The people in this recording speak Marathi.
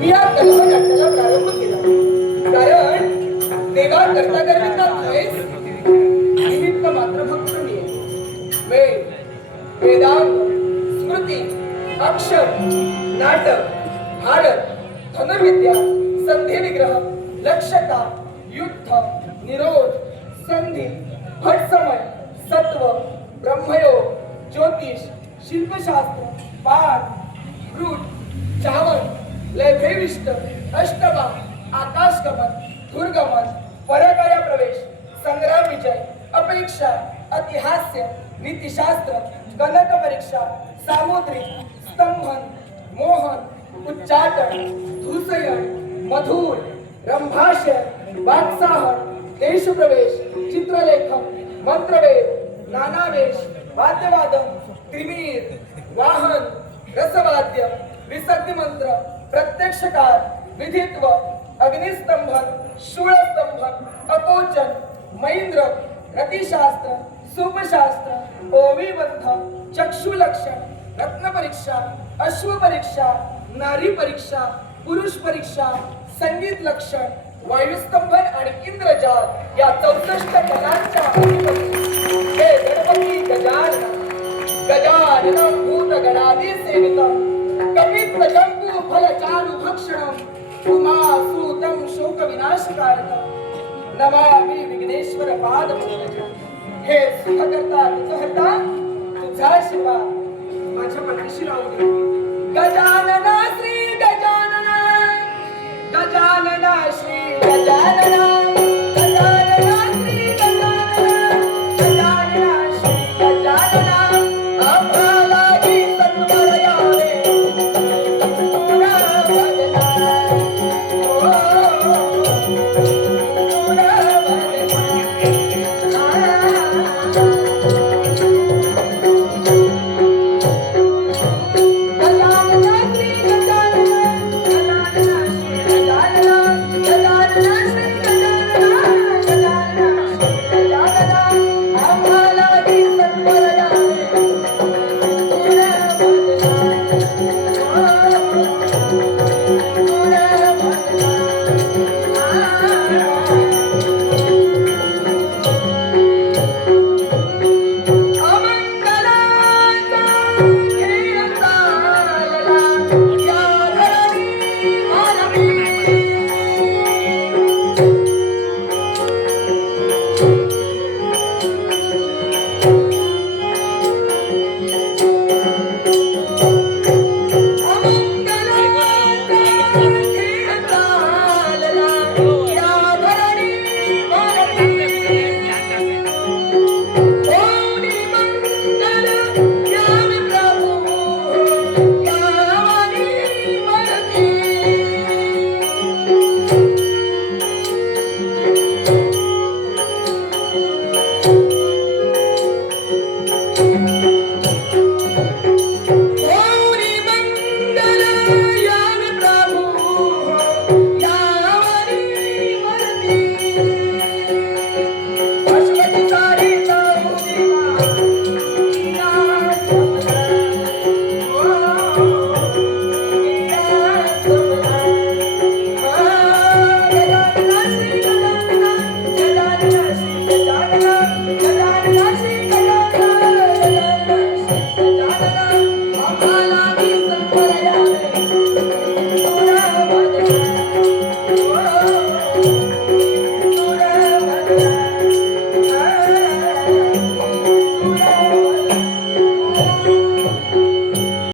मी या कलानाट्याला प्रारंभ केला, कारण देवा करता करता निमित्त मात्र फक्त मी वेद, वेदांग, स्मृती, अक्षर, नाटक, भारत, धनुर्विद्या, संधी विग्रह, लक्षता, युद्ध, निरोध, संधी, भटसमय, सत्व, ब्रह्मयोग, ज्योतिष, शिल्पशास्त्र, पाठ, रूट, चावन, लयभेविष्ट, अष्टमा, आकाशगमन, दुर्गमन, परकाया प्रवेश, संग्राम विजय, अपेक्षा, अतिहास्य, नीतिशास्त्र, गणक परीक्षा, सामुद्रिक, स्तंभन, मोहन, उच्चाटन, धूसयन, मधुर, रंभाशय, वात्साहन, देशप्रवेश, चित्रलेखन, मंत्रवेद, नानावेश, वाद्यवादन, त्रिमीर, वाहन, रसवाद्य, विसर्ग मंत्र, प्रत्यक्षकार, विधित्व, अग्निस्तंभन, शूळस्तंभन, अकोचन, मैंद्र, रतिशास्त्र, सूपशास्त्र, ओवीबंध, चक्षुलक्षण, रत्नपरीक्षा, अश्वपरीक्षा, नारी परीक्षा, पुरुष परीक्षा, संगीत लक्षण, वायुस्तंभन आणि इंद्रजाल या 64 कलांच्या अधिपती हे गणपती गजानन भूत गणादी सेवितं कपित जंबू फल चारु भक्षणं उमासूतं शोक विनाशकारकं नमामि विघ्नेश्वर पाद पंकजं। हे सुखकर्ता तुझहर्ता तुझा आशीर्वाद माझ्या पाठीशी राहू दे। गजानन श्री गजानन, गजानन श्री गजानन, गजानन श्री गजानन, गजानन श्री गजानन, आम्हालाही सत्वर यावे तुझा भजना,